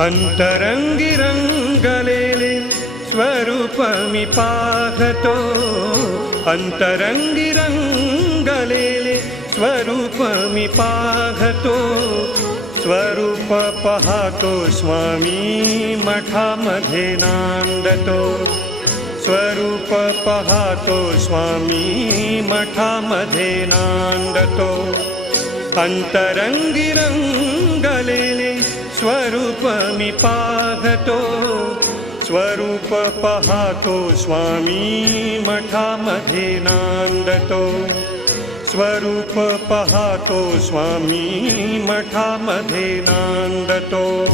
अंतरंगी रंगलेले स्वरूप मी पाहतो, अंतरंगी रंगलेले स्वरूप मी पाहतो. स्वरूप पाहतो स्वामी मठामध्ये नांदतो, स्वरूप पाहतो स्वामी मठामध्ये नांदतो. अंतरंगी रंगलेले स्वरूप मी पाहतो, स्वरूप पाहतो स्वामी मठामध्ये नांदतो. स्वरूप पाहतो स्वामी मठामध्ये नांदतो.